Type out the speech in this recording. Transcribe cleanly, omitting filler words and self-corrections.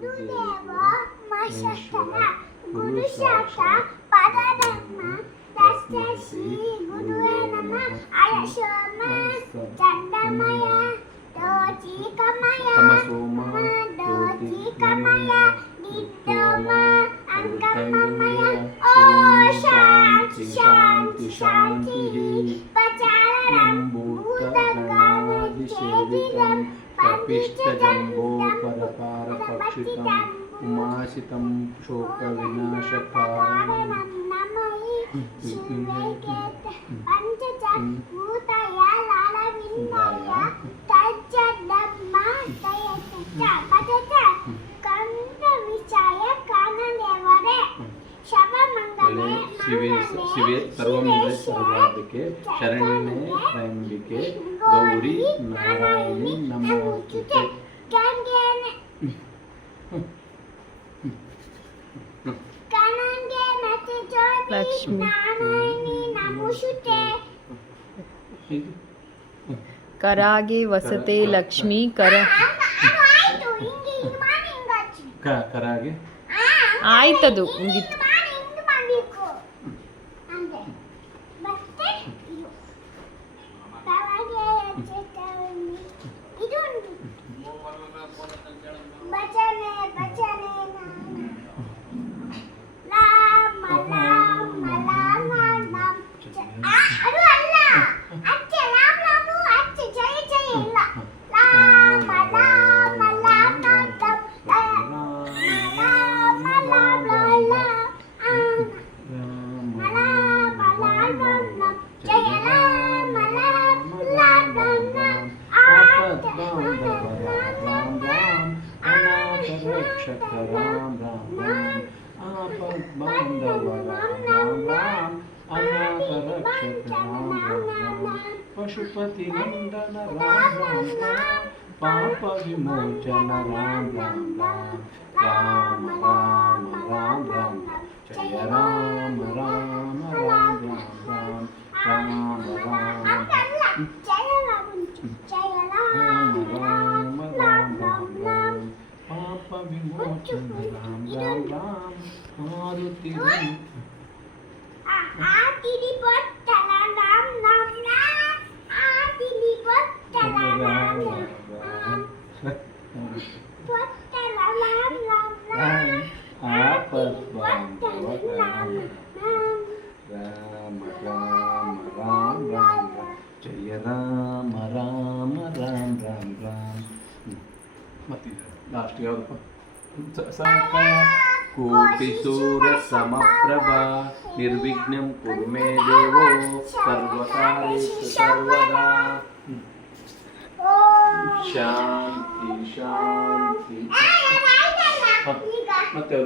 ಗುರುದೇವ ಮಹೇಶ್ವರ ಗುರು ಸಾಕ್ಷಾತ್ ಪರಬ್ರಹ್ಮ ತಸ್ಮೈ ಶ್ರೀ ಗುರುವೇ ನಮಃ. ಆಯಶೋಮ ಚಂದಮಯ ಜ್ಯೋತಿರ್ಗಮಯ ಜ್ಯೋತಿರ್ಗಮಯ ನಿತ್ಯೋಮ ಅಂಗಮಯ. ಓಂ ಶಾಂತಿ ಶಾಂತಿ ಶಾಂತಿ. ಪಚಾರಂ ಭೂತಗಣಾದಿಸೇವಿತಂ ಕಪಿಷ್ಟಜಂಬೋಪರಪಾರಪಕ್ಷಿತಂ ಉಮಾಸಿತಂ ಶೋಕವಿನಾಶಕಾರಣಂ ಶಿವೆ ಸರ್ವಮಂಗಳ ಸರ್ವಾಧಿಕೆ ಶರಣ್ಯೆ ತ್ರಯಂಬಿಕೆ ಗೌರಿ ನಾರಾಯಣಿ ನಮೋಸ್ತುತೆ. ಲಕ್ಷ್ಮಿ ಕರಾಗೆ ವಸತೆ ಲಕ್ಷ್ಮಿ ಕರಾಗೆ ಆಯ್ತದು ಮುಗಿತು. राम राम राम आपद बांधव राम राम राम अनाथ रक्षक राम राम राम पशुपति नंदन राम राम राम पाप विमोचन राम राम राम राम राम राम राम जय राम राम राम राम राम राम राम राम राम राम राम पाप विमोचन राम राम राम मारुति आतिली पत्तला नाम नाम नाम आतिली पत्तला नाम नाम पत्तला नाम नाम नाम आपद बांधव राम राम राम राम राम जय राम राम राम राम राम मती लास्ट यावदಪ್ಪ साक कोटि सूर समप्रभा निर्विघ्नं कुरु मे देवो सर्वकार्येषु सर्वदा. शांति शांति ಮತ್ತೆ